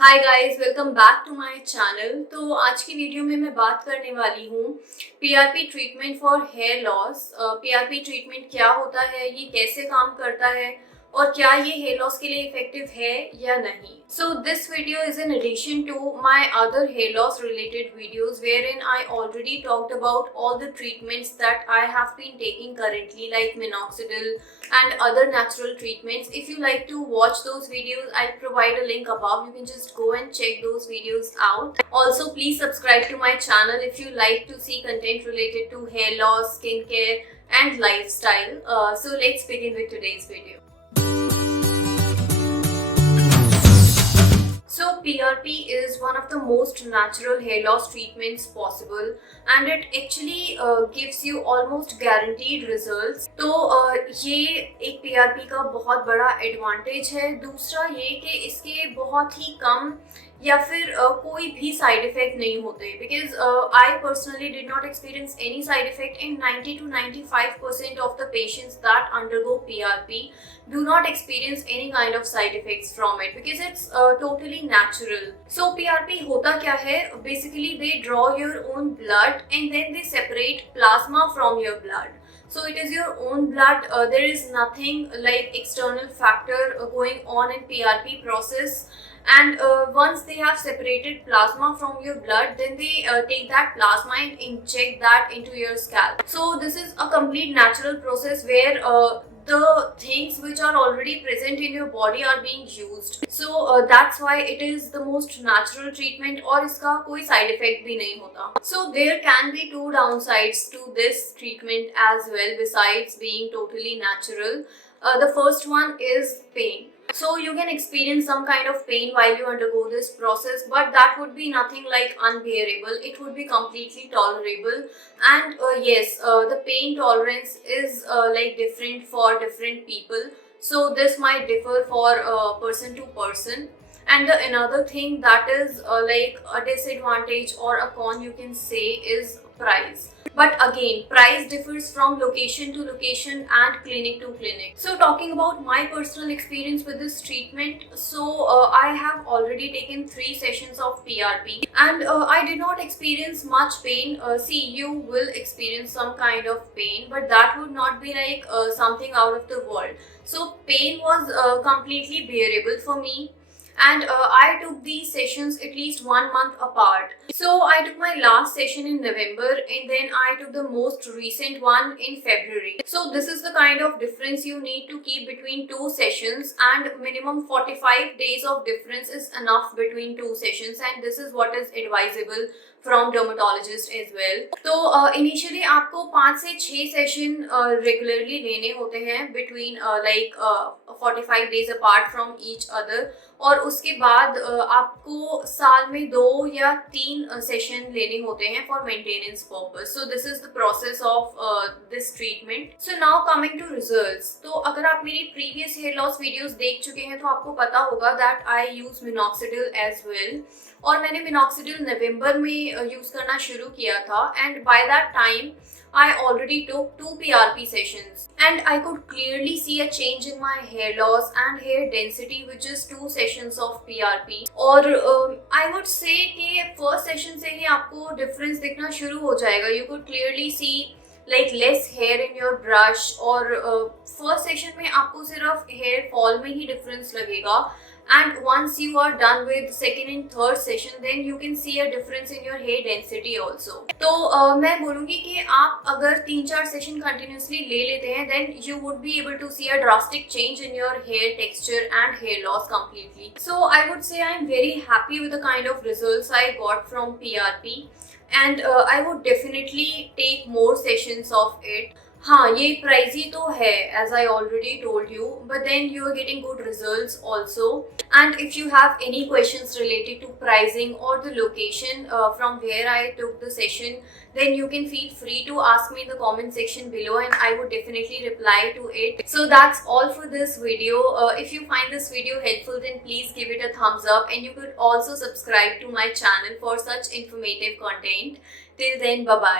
Hi guys, welcome back to my channel. तो आज की वीडियो में मैं बात करने वाली हूँ PRP treatment for hair loss. PRP treatment क्या होता है, ये कैसे काम करता है और क्या ये हेयर लॉस के लिए इफेक्टिव है या नहीं। So this video is in addition to my other hair loss related videos wherein I already talked about all the treatments that I have been taking currently like minoxidil and other natural treatments. If you like to watch those videos, I'll provide a link above. You can just go and check those videos out. Also, please subscribe to my channel if you like to see content related to hair loss, skincare and lifestyle. So let's begin with today's video. So PRP is one of the most natural hair loss treatments possible and it actually gives you almost guaranteed results. तो ये एक PRP का बहुत बड़ा advantage है। दूसरा ये कि इसके बहुत ही कम या फिर कोई भी साइड इफेक्ट नहीं होते because I personally did not experience any side effect in 90 to 95% of the patients that undergo PRP do not experience any kind of side effects from it because it's totally natural. So PRP होता क्या है? Basically they draw your own blood and then they separate plasma from your blood. So it is your own blood. There is nothing like external factor going on in PRP process. And once they have separated plasma from your blood, then they take that plasma and inject that into your scalp. So this is a complete natural process where the things which are already present in your body are being used. So that's why it is the most natural treatment और इसका कोई side effect भी नहीं होता. So there can be two downsides to this treatment as well besides being totally natural. The first one is pain. So you can experience some kind of pain while you undergo this process, but that would be nothing like unbearable. It would be completely tolerable. And yes, the pain tolerance is like different for different people. So this might differ for person to person. And the another thing that is like a disadvantage or a con you can say is price. But again, price differs from location to location and clinic to clinic. So talking about my personal experience with this treatment, so I have already taken 3 sessions of PRP and I did not experience much pain. See, you will experience some kind of pain, but that would not be like something out of the world. So pain was completely bearable for me. And I took these sessions at least 1 month apart. So I took my last session in November and then I took the most recent one in February. So this is the kind of difference you need to keep between 2 sessions, and minimum 45 days of difference is enough between 2 sessions, and this is what is advisable from dermatologist as well. तो initially आपको 5 से 6 session regularly लेने होते हैं between like 45 days apart from each other, और उसके बाद आपको साल में 2 या 3 सेशन लेने होते हैं for maintenance purpose. So this is the process of this treatment. So now coming to results. तो अगर आप मेरी प्रीवियस हेयर लॉस वीडियोस देख चुके हैं तो आपको पता होगा that I use minoxidil as well, और मैंने मिनॉक्सिडिल नवंबर में यूज करना शुरू किया था. And by that time I already took 2 PRP sessions and I could clearly see a change in my hair loss and hair density with just 2 sessions of PRP. और I would say कि first session से ही आपको difference दिखना शुरू हो जाएगा. You could clearly see like less hair in your brush, और first session में आपको सिर्फ hair fall में ही difference लगेगा. And once you are done with second and third session, then you can see a difference in your hair density also. तो मैं बोलूँगी कि आप अगर 3-4 सेशन continuously ले लेते हैं, then you would be able to see a drastic change in your hair texture and hair loss completely. So I would say I am very happy with the kind of results I got from PRP, and I would definitely take more sessions of it. हाँ, ये pricey तो है as I already told you, but then you are getting good results also. And if you have any questions related to pricing or the location from where I took the session, then you can feel free to ask me in the comment section below and I would definitely reply to it. So that's all for this video. If you find this video helpful, then please give it a thumbs up, and you could also subscribe to my channel for such informative content. Till then, bye bye.